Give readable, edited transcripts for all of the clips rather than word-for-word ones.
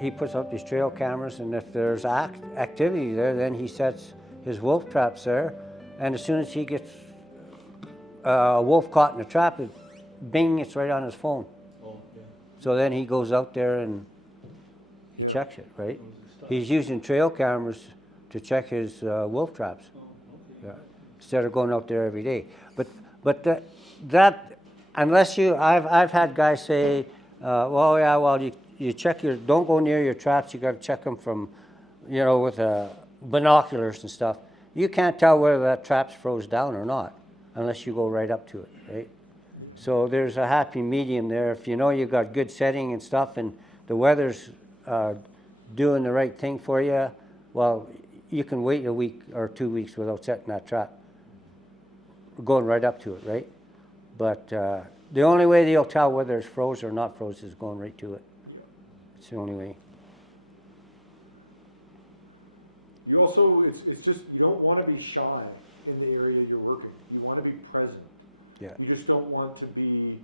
he puts up these trail cameras, and if there's activity there, then he sets his wolf traps there. And as soon as he gets a wolf caught in a trap, bing, it's right on his phone. Oh, yeah. So then he goes out there and he checks it, right? He's using trail cameras to check his wolf traps. Oh, okay. Yeah. Instead of going out there every day. But that unless you, I've had guys say, you check your, don't go near your traps. You got to check them from, with binoculars and stuff. You can't tell whether that trap's froze down or not unless you go right up to it, right? Yeah. So there's a happy medium there. If you know you've got good setting and stuff, and the weather's doing the right thing for you, well, you can wait a week or 2 weeks without setting that trap, going right up to it, right? But the only way you'll tell whether it's froze or not froze is going right to it. Yeah. It's the only way. You also, it's just, you don't want to be shy in the area you're working. You want to be present. Yeah. You just don't want to be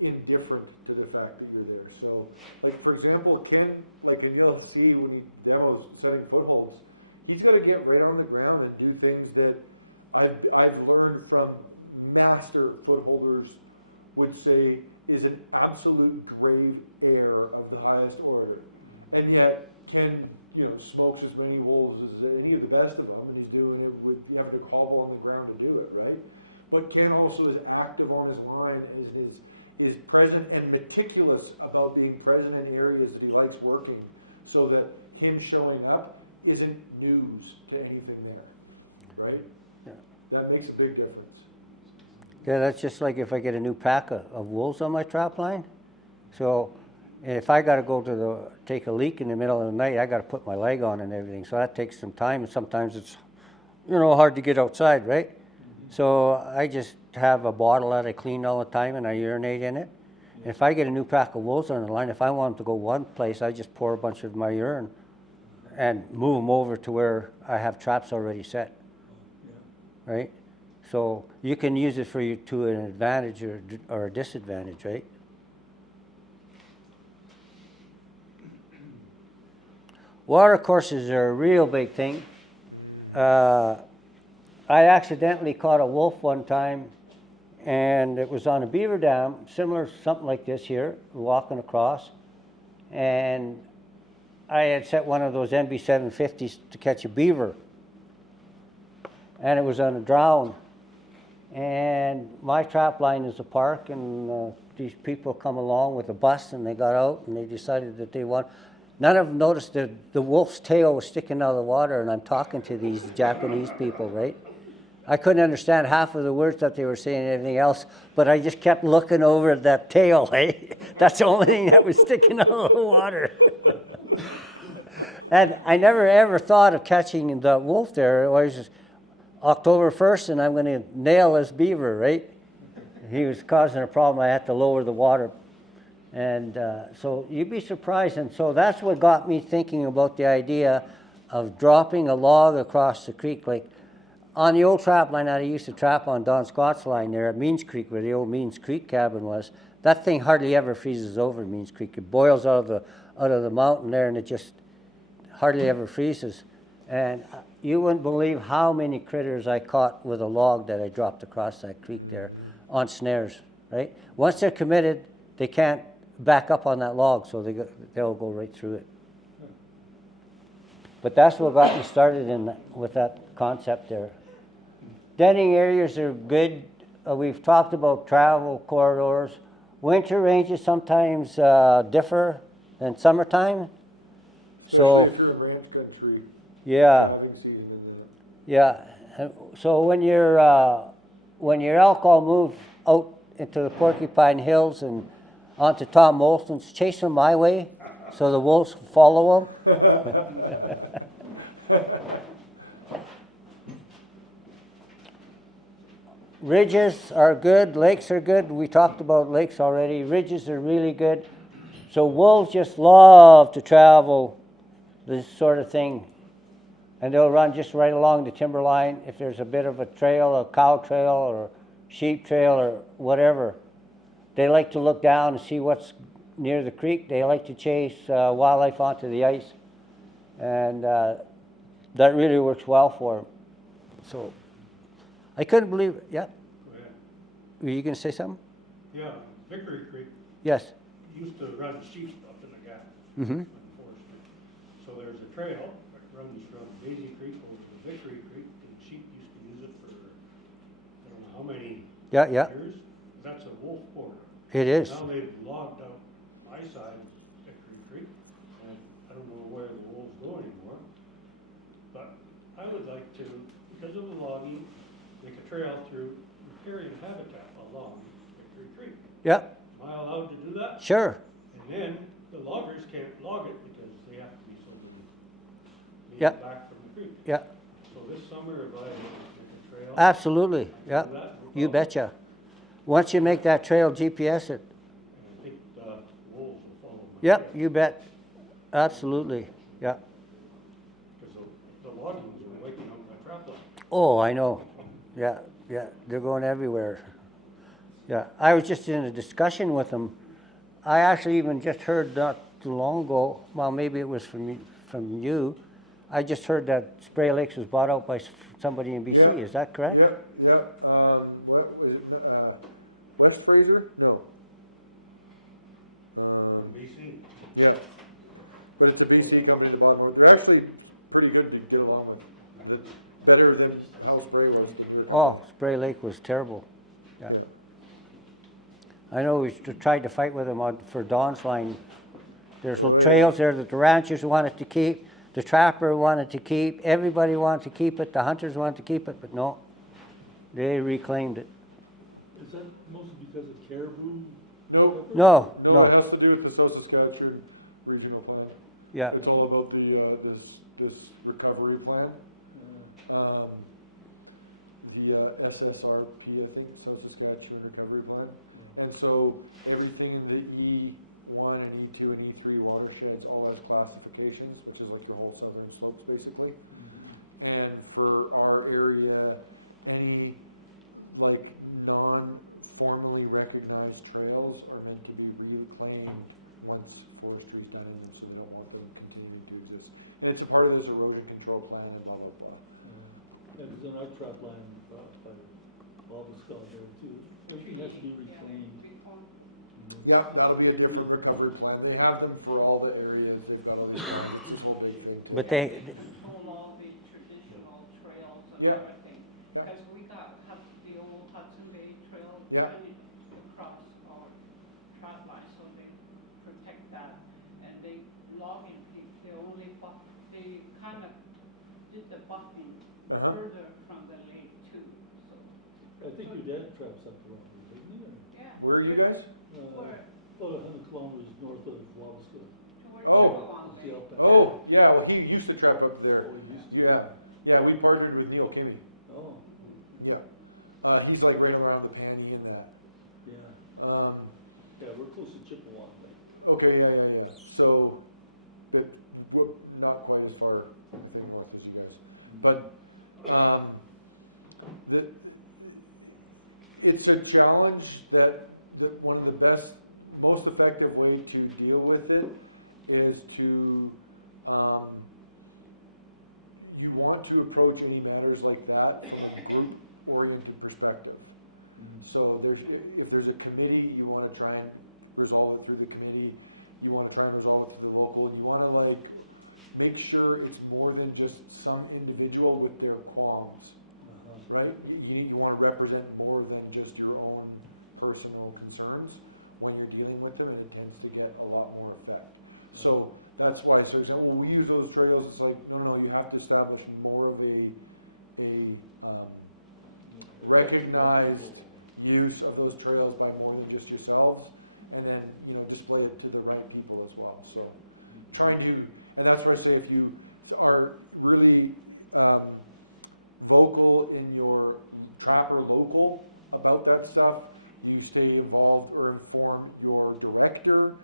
indifferent to the fact that you're there. So, like, for example, Ken, and you'll see when he demos setting footholds, he's got to get right on the ground and do things that I've learned from master footholders would say is an absolute grave error of the highest order. And yet Ken, smokes as many wolves as any of the best of them, and he's doing it with having to hobble on the ground to do it, right? But Ken also is active on his line, is present and meticulous about being present in areas that he likes working, so that him showing up isn't news to anything there, right? Yeah. That makes a big difference. Yeah, that's just like if I get a new pack of wolves on my trap line. So if I got to go take a leak in the middle of the night, I got to put my leg on and everything. So that takes some time, and sometimes it's, hard to get outside, right? Mm-hmm. So I just have a bottle that I clean all the time, and I urinate in it. Yeah. And if I get a new pack of wolves on the line, if I want them to go one place, I just pour a bunch of my urine and move them over to where I have traps already set, right? So you can use it to an advantage or a disadvantage, right? Water courses are a real big thing. I accidentally caught a wolf one time, and it was on a beaver dam, similar to something like this here, walking across. And I had set one of those NB750s to catch a beaver. And it was on a drown. And my trap line is a park, and these people come along with a bus, and they got out, and they decided that they want. None of them noticed that the wolf's tail was sticking out of the water, and I'm talking to these Japanese people, right? I couldn't understand half of the words that they were saying and everything else, but I just kept looking over at that tail, eh? That's the only thing that was sticking out of the water. And I never ever thought of catching the wolf there. It was October 1st, and I'm going to nail this beaver, right? He was causing a problem. I had to lower the water. And so you'd be surprised. And so that's what got me thinking about the idea of dropping a log across the creek. Like on the old trap line that I used to trap on, Don Scott's line there at Means Creek, where the old Means Creek cabin was, that thing hardly ever freezes over in Means Creek. It boils out of the mountain there, and it just hardly ever freezes. And you wouldn't believe how many critters I caught with a log that I dropped across that creek there on snares, right? Once they're committed, they can't back up on that log, so they'll go right through it. But that's what got me started with that concept there. Denning areas are good. We've talked about travel corridors. Winter ranges sometimes differ than summertime. Especially if you're in ranch country. Yeah. Calving season and that. Yeah. So when your elk all move out into the Porcupine Hills and onto Tom Molson's, chase them my way so the wolves follow them. Ridges are good, lakes are good. We talked about lakes already. Ridges are really good. So wolves just love to travel this sort of thing. And they'll run just right along the timberline. If there's a bit of a trail, a cow trail or sheep trail or whatever, they like to look down and see what's near the creek, they like to chase wildlife onto the ice, and that really works well for them. So I couldn't believe it. Yeah. Go ahead. Were you going to say something? Yeah, Vickery Creek Yes. used to run sheep up in the gap Mm-hmm. with the forester. So there's a trail that runs from Daisy Creek over to Vickery Creek, and the sheep used to use it for, I don't know how many Yeah, yeah. years. That's a wolf border. It is. Now they've logged out my side of Vickery Creek, and I don't know where the wolves go anymore. But I would like to, because of the logging, make a trail through riparian habitat along Vickery Creek. Yeah. Am I allowed to do that? Sure. And then the loggers can't log it because they have to be sending Yeah. meat back from the creek. Yeah. So this summer, if I make a trail. Absolutely. Yeah. do that, no You problem. betcha. Once you make that trail, GPS it. I think the wolves will follow my Yep. trail. You bet. Absolutely. Yeah. Because the loggings are wiping out my trap line. Oh, I know. Yeah. Yeah. They're going everywhere. Yeah. I was just in a discussion with them. I actually even just heard not too long ago, well, maybe it was from you. I just heard that Spray Lakes was bought out by somebody in BC. Yeah. Is that correct? Yep, yep. What was it? West Fraser? No. BC. Yeah. But it's a BC company in the bottom. They're actually pretty good to get along with. Better than how Spray was, the newer company. Oh, Spray Lake was terrible. Yeah. I know we tried to fight with them for Dawn's Line. There's Oh, yeah. trails there that the ranchers wanted to keep, the trapper wanted to keep, everybody wanted to keep it, the hunters wanted to keep it, but no, they reclaimed it. Is that mostly because of caribou? Nope. No. It has to do with the South Saskatchewan regional plan. Yeah. It's all about the this recovery plan. The SSRP, I think, South Saskatchewan Recovery Plan. And so everything in the E1 and E2 and E3 watersheds all has classifications, which is like your whole southern slopes basically. And for our area, any like non-formally recognized trails are meant to be reclaimed once forestry is done in them, so they don't want them continuing to exist. And it's a part of this erosion control plan and blah, blah, blah. Yeah, there's an art trap line by Wabasca there too. Everything has to be reclaimed. Yeah, that'll be a different recovery plan. They have them for all the areas. They've got all these plans. It's this whole big thing too. But they, Control all the traditional trails and Yeah. everything. Yeah. Because we got the old Hudson Bay Trail Yeah. running across our trap line, so they protect that. And they logging, they only they kind of did the buffing Uh-huh. further from the lake too, so. I think your dad traps up around here, doesn't he? Yeah. Where are you guys? Where? About 100 kilometers north of Wabasca. Towards Oh. Yukon Lake. Oh, yeah, well, he used to trap up there. Oh, he used to. Yeah, yeah, we partnered with Neil Kimmy. Oh, Yeah. He's like right around the Panny and that. yeah. Yeah, we're close to Chippewa Lake. Okay, yeah. So, but not quite as far, I think, north as you guys. But it's a challenge that one of the best, most effective way to deal with it is to, you want to approach any matters like that from a group-oriented perspective. So if there's a committee, you want to try and resolve it through the committee. You want to try and resolve it through the local, and you want to like make sure it's more than just some individual with their qualms, right? You want to represent more than just your own personal concerns when you're dealing with them, and it tends to get a lot more effect. So that's why, for example, we use those trails. It's like no, you have to establish more of a recognized use of those trails by more than just yourselves, and then display it to the right people as well. So trying to, and that's why I say if you are really vocal in your trapper local about that stuff, you stay involved or inform your director,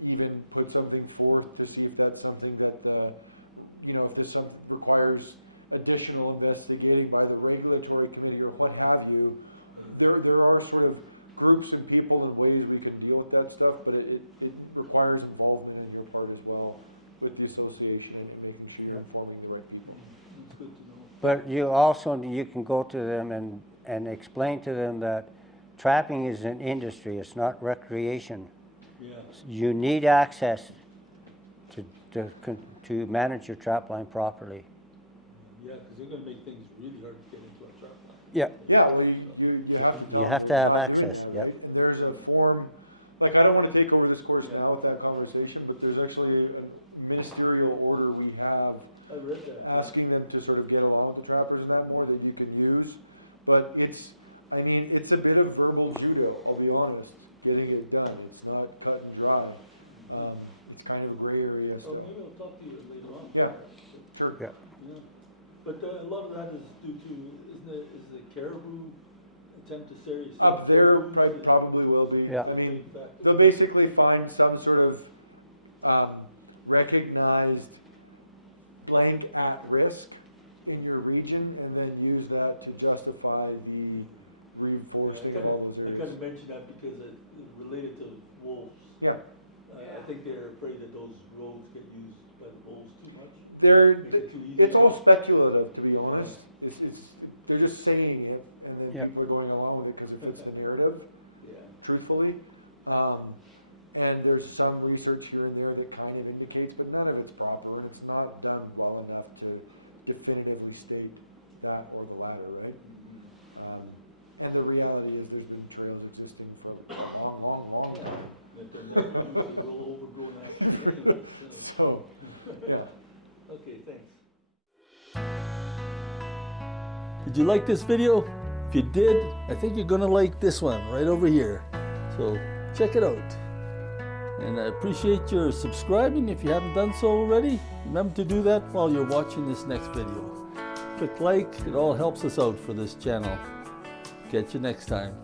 even put something forth to see if that's something that if this something requires additional investigating by the regulatory committee or what have you. There are sort of groups and people and ways we can deal with that stuff, but it requires involvement on your part as well with the association and making sure you're informing the right people. It's good to know. But you can go to them and explain to them that trapping is an industry, it's not recreation. Yeah. You need access to manage your trap line properly. Yeah, because they're gonna make things really hard to get into a trap line. Yeah. Yeah, well, you have to tell You them have to they're have not doing access, that, yeah. right? And there's a form, like, I don't want to take over this course now with that conversation, but there's actually a ministerial order we have I read that. asking them to sort of get along with the trappers and that more that you can use. But it's a bit of verbal judo, I'll be honest, getting it done. It's not cut and dry. It's kind of a gray area Oh, still. maybe I'll talk to you later on. Yeah, sure. Yeah. Yeah, but a lot of that is due to, is the caribou attempt to seriously? Up there probably will be. Yeah. I mean, they'll basically find some sort of recognized blank at risk in your region and then use that to justify the reforesting of all those I areas. kind of mentioned that because it's related to wolves. Yeah. I think they're afraid that those roads get used by the wolves too much. It's all speculative, to be honest. They're just saying it, and then Yeah. people are going along with it because it fits the narrative, Yeah. truthfully. And there's some research here and there that kind of indicates, but none of it's proper, and it's not done well enough to definitively state that or the latter, right? And the reality is there's been trails existing for a long, long, long time. That they're never used, they're real overgrown after anyways, So, yeah. Okay, thanks. Did you like this video? If you did, I think you're gonna like this one right over here. So check it out. And I appreciate your subscribing if you haven't done so already. Remember to do that while you're watching this next video. Click like, it all helps us out for this channel. Catch you next time.